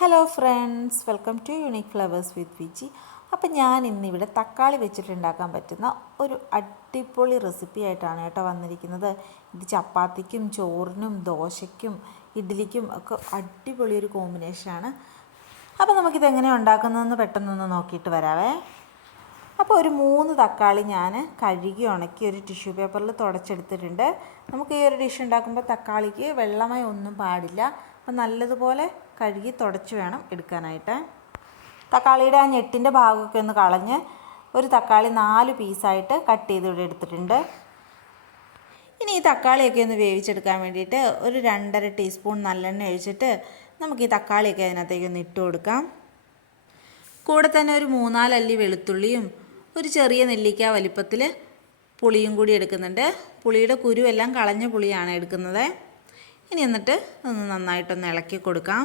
Hello friends, welcome to unique flowers with Viji. അപ്പം ഞാൻ ഇന്നിവിടെ തക്കാളി വെച്ചിട്ടുണ്ടാക്കാൻ പറ്റുന്ന ഒരു അടിപൊളി റെസിപ്പി ആയിട്ടാണ് കേട്ടോ വന്നിരിക്കുന്നത്. ഇത് ചപ്പാത്തിക്കും ചോറിനും ദോശയ്ക്കും ഇഡ്ഡലിക്കും ഒക്കെ അടിപൊളി ഒരു കോമ്പിനേഷനാണ്. അപ്പോൾ നമുക്കിതെങ്ങനെയാണ് ഉണ്ടാക്കുന്നതെന്ന് പെട്ടെന്നൊന്ന് നോക്കിയിട്ട് വരാവേ. അപ്പോൾ ഒരു 3 തക്കാളി ഞാൻ കഴുകി ഉണക്കി ഒരു ടിഷ്യൂ പേപ്പറിൽ തുടച്ചെടുത്തിട്ടുണ്ട്. നമുക്ക് ഈ ഒരു ഡിഷ് ഉണ്ടാക്കുമ്പോൾ തക്കാളിക്ക് വെള്ളമായി ഒന്നും പാടില്ല. അപ്പം നല്ലതുപോലെ കഴുകി തുടച്ച് വേണം എടുക്കാനായിട്ട്. തക്കാളിയുടെ ആ ഞെട്ടിൻ്റെ ഭാഗമൊക്കെ ഒന്ന് കളഞ്ഞ് ഒരു തക്കാളി 4 പീസായിട്ട് കട്ട് ചെയ്ത് ഇവിടെ എടുത്തിട്ടുണ്ട്. ഇനി ഈ തക്കാളിയൊക്കെ ഒന്ന് വേവിച്ചെടുക്കാൻ വേണ്ടിയിട്ട് ഒരു 2.5 ടീസ്പൂൺ നല്ലെണ്ണ ഒഴിച്ചിട്ട് നമുക്ക് ഈ തക്കാളിയൊക്കെ അതിനകത്തേക്ക് ഒന്ന് ഇട്ട് കൊടുക്കാം. കൂടെ തന്നെ ഒരു 3-4 അല്ലി വെളുത്തുള്ളിയും ഒരു ചെറിയ നെല്ലിക്ക വലിപ്പത്തിൽ പുളിയും കൂടി എടുക്കുന്നുണ്ട്. പുളിയുടെ കുരുവെല്ലാം കളഞ്ഞ പുളിയാണ് എടുക്കുന്നത്. ഇനി എന്നിട്ട് ഒന്ന് നന്നായിട്ടൊന്ന് ഇളക്കി കൊടുക്കാം.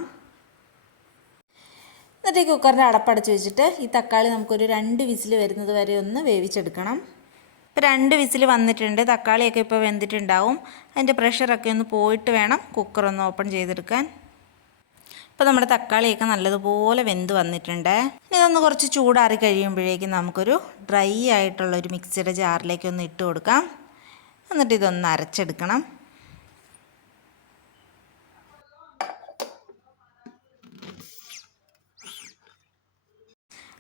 എന്നിട്ട് ഈ കുക്കറിൻ്റെ അടപ്പടച്ച് വെച്ചിട്ട് ഈ തക്കാളി നമുക്കൊരു 2 വിസിൽ വരുന്നത് വരെ ഒന്ന് വേവിച്ചെടുക്കണം. ഇപ്പോൾ 2 വിസിൽ വന്നിട്ടുണ്ട്. തക്കാളിയൊക്കെ ഇപ്പോൾ വെന്തിട്ടുണ്ടാവും. അതിൻ്റെ പ്രഷറൊക്കെ ഒന്ന് പോയിട്ട് വേണം കുക്കറൊന്ന് ഓപ്പൺ ചെയ്തെടുക്കാൻ. ഇപ്പോൾ നമ്മുടെ തക്കാളിയൊക്കെ നല്ലതുപോലെ വെന്ത് വന്നിട്ടുണ്ട്. ഇനി ഇതൊന്ന് കുറച്ച് ചൂടാറി കഴിയുമ്പോഴേക്കും നമുക്കൊരു ഡ്രൈ ആയിട്ടുള്ളൊരു മിക്സിയുടെ ജാറിലേക്ക് ഒന്ന് ഇട്ട് കൊടുക്കാം. എന്നിട്ട് ഇതൊന്ന് അരച്ചെടുക്കണം.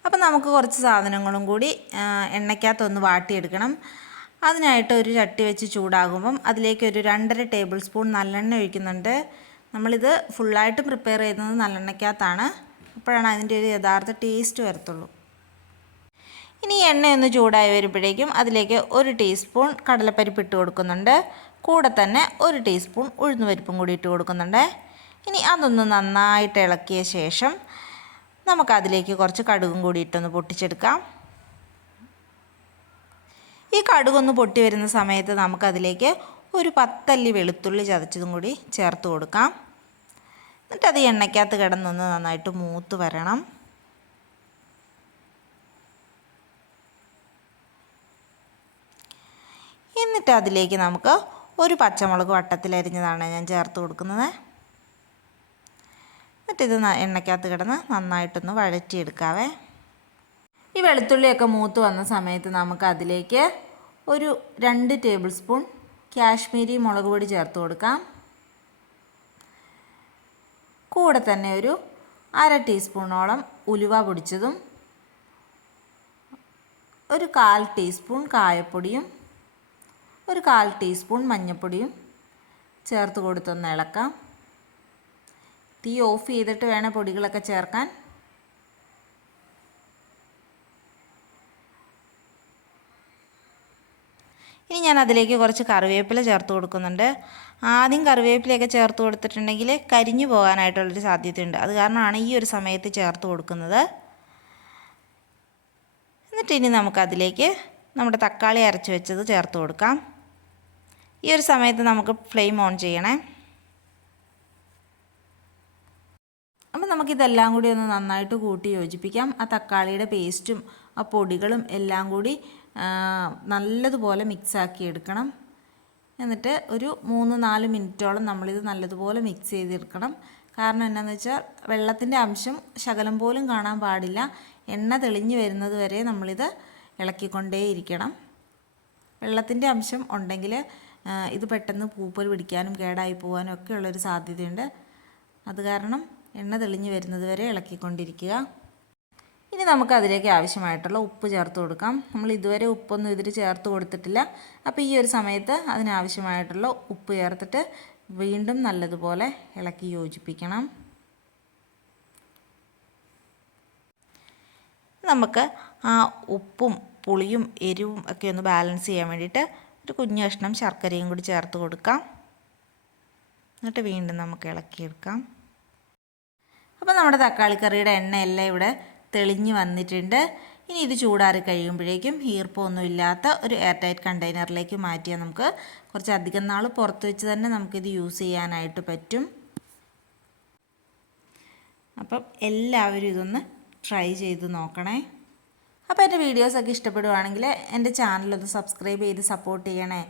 അപ്പം നമുക്ക് കുറച്ച് സാധനങ്ങളും കൂടി എണ്ണയ്ക്കകത്തൊന്ന് വാട്ടിയെടുക്കണം. അതിനായിട്ട് ഒരു ചട്ടി വെച്ച് ചൂടാകുമ്പം അതിലേക്ക് ഒരു 2.5 ടേബിൾ സ്പൂൺ നല്ലെണ്ണ ഒഴിക്കുന്നുണ്ട്. നമ്മളിത് ഫുള്ളായിട്ട് പ്രിപ്പയർ ചെയ്യുന്നത് നല്ലെണ്ണയ്ക്കകത്താണ്. അപ്പോഴാണ് അതിൻ്റെ ഒരു യഥാർത്ഥ ടേസ്റ്റ് വരത്തുള്ളൂ. ഇനി എണ്ണയൊന്ന് ചൂടായി വരുമ്പോഴേക്കും അതിലേക്ക് 1 ടീസ്പൂൺ കടലപ്പരിപ്പ് ഇട്ട് കൊടുക്കുന്നുണ്ട്. കൂടെ തന്നെ 1 ടീസ്പൂൺ ഉഴുന്നുപരിപ്പും കൂടി ഇട്ട് കൊടുക്കുന്നുണ്ട്. ഇനി അതൊന്ന് നന്നായിട്ട് ഇളക്കിയ ശേഷം നമുക്കതിലേക്ക് കുറച്ച് കടുകും കൂടി ഇട്ടൊന്ന് പൊട്ടിച്ചെടുക്കാം. ഈ കടുകൊന്ന് പൊട്ടി വരുന്ന സമയത്ത് നമുക്കതിലേക്ക് ഒരു 10 അല്ലി വെളുത്തുള്ളി ചതച്ചതും കൂടി ചേർത്ത് കൊടുക്കാം. എന്നിട്ട് അത് എണ്ണയ്ക്കകത്ത് കിടന്നൊന്ന് നന്നായിട്ട് മൂത്ത് വരണം. എന്നിട്ട് അതിലേക്ക് നമുക്ക് ഒരു പച്ചമുളക് വട്ടത്തിലരിഞ്ഞതാണ് ഞാൻ ചേർത്ത് കൊടുക്കുന്നത്. എന്നിട്ടിത് എണ്ണയ്ക്കകത്ത് കിടന്ന് നന്നായിട്ടൊന്ന് വഴറ്റിയെടുക്കാവേ. ഈ വെളുത്തുള്ളിയൊക്കെ മൂത്ത് വന്ന സമയത്ത് നമുക്ക് അതിലേക്ക് ഒരു 2 ടേബിൾ സ്പൂൺ കാശ്മീരി മുളക് പൊടി ചേർത്ത് കൊടുക്കാം. കൂടെ തന്നെ ഒരു 1/2 ടീസ്പൂണോളം ഉലുവ പൊടിച്ചതും ഒരു 1/4 ടീസ്പൂൺ കായപ്പൊടിയും ഒരു 1/4 ടീസ്പൂൺ മഞ്ഞൾപ്പൊടിയും ചേർത്ത് കൊടുത്തൊന്ന് ഇളക്കാം. തീ ഓഫ് ചെയ്തിട്ട് വേണം പൊടികളൊക്കെ ചേർക്കാൻ. ഇനി ഞാൻ അതിലേക്ക് കുറച്ച് കറിവേപ്പില ചേർത്ത് കൊടുക്കുന്നുണ്ട്. ആദ്യം കറിവേപ്പിലയൊക്കെ ചേർത്ത് കൊടുത്തിട്ടുണ്ടെങ്കിൽ കരിഞ്ഞു പോകാനായിട്ടുള്ളൊരു സാധ്യതയുണ്ട്. അത് കാരണമാണ് ഈ ഒരു സമയത്ത് ചേർത്ത് കൊടുക്കുന്നത്. എന്നിട്ട് ഇനി നമുക്കതിലേക്ക് നമ്മുടെ തക്കാളി അരച്ച് വെച്ചത് ചേർത്ത് കൊടുക്കാം. ഈ ഒരു സമയത്ത് നമുക്ക് ഫ്ലെയിം ഓൺ ചെയ്യണേ. അപ്പം നമുക്കിതെല്ലാം കൂടി ഒന്ന് നന്നായിട്ട് കൂട്ടി യോജിപ്പിക്കാം. ആ തക്കാളിയുടെ പേസ്റ്റും ആ പൊടികളും എല്ലാം കൂടി നല്ലതുപോലെ മിക്സാക്കി എടുക്കണം. എന്നിട്ട് ഒരു 3-4 മിനിറ്റോളം നമ്മളിത് നല്ലതുപോലെ മിക്സ് ചെയ്തെടുക്കണം. കാരണം എന്താണെന്ന് വെച്ചാൽ വെള്ളത്തിൻ്റെ അംശം ശകലം പോലും കാണാൻ പാടില്ല. എണ്ണ തെളിഞ്ഞു വരുന്നത് വരെ നമ്മളിത് ഇളക്കിക്കൊണ്ടേയിരിക്കണം. വെള്ളത്തിൻ്റെ അംശം ഉണ്ടെങ്കിൽ ഇത് പെട്ടെന്ന് പൂപ്പൽ പിടിക്കാനും കേടായി പോകാനും ഒക്കെ ഉള്ളൊരു സാധ്യതയുണ്ട്. അത് കാരണം എണ്ണ തെളിഞ്ഞു വരുന്നത് വരെ ഇളക്കിക്കൊണ്ടിരിക്കുക. ഇനി നമുക്ക് അതിലേക്ക് ആവശ്യമായിട്ടുള്ള ഉപ്പ് ചേർത്ത് കൊടുക്കാം. നമ്മൾ ഇതുവരെ ഉപ്പൊന്നും ഇതിൽ ചേർത്ത് കൊടുത്തിട്ടില്ല. അപ്പോൾ ഈ ഒരു സമയത്ത് അതിനാവശ്യമായിട്ടുള്ള ഉപ്പ് ചേർത്തിട്ട് വീണ്ടും നല്ലതുപോലെ ഇളക്കി യോജിപ്പിക്കണം. നമുക്ക് ആ ഉപ്പും പുളിയും എരിവും ഒക്കെ ഒന്ന് ബാലൻസ് ചെയ്യാൻ വേണ്ടിയിട്ട് ഒരു കുഞ്ഞു കഷ്ണം ശർക്കരയും കൂടി ചേർത്ത് കൊടുക്കാം. എന്നിട്ട് വീണ്ടും നമുക്ക് ഇളക്കിയെടുക്കാം. അപ്പോൾ നമ്മുടെ തക്കാളിക്കറിയുടെ എണ്ണയെല്ലാം ഇവിടെ തെളിഞ്ഞ് വന്നിട്ടുണ്ട്. ഇനി ഇത് ചൂടാറി കഴിയുമ്പോഴേക്കും ഈർപ്പമൊന്നും ഇല്ലാത്ത ഒരു എയർ ടൈറ്റ് കണ്ടെയ്നറിലേക്ക് മാറ്റിയാൽ നമുക്ക് കുറച്ച് അധികം നാൾ പുറത്ത് വെച്ച് തന്നെ നമുക്കിത് യൂസ് ചെയ്യാനായിട്ട് പറ്റും. അപ്പം എല്ലാവരും ഇതൊന്ന് ട്രൈ ചെയ്ത് നോക്കണേ. അപ്പോൾ എൻ്റെ വീഡിയോസൊക്കെ ഇഷ്ടപ്പെടുവാണെങ്കിൽ എൻ്റെ ചാനലൊന്ന് സബ്സ്ക്രൈബ് ചെയ്ത് സപ്പോർട്ട് ചെയ്യണേ.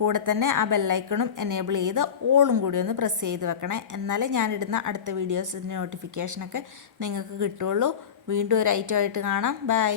കൂടെ തന്നെ ആ ബെല്ലൈക്കണും എനേബിൾ ചെയ്ത് ഓളും കൂടി ഒന്ന് പ്രസ് ചെയ്ത് വെക്കണേ. എന്നാലേ ഞാനിടുന്ന അടുത്ത വീഡിയോസിൻ്റെ നോട്ടിഫിക്കേഷനൊക്കെ നിങ്ങൾക്ക് കിട്ടുള്ളൂ. വീണ്ടും ഒരു ഐറ്റമായിട്ട് കാണാം. ബൈ.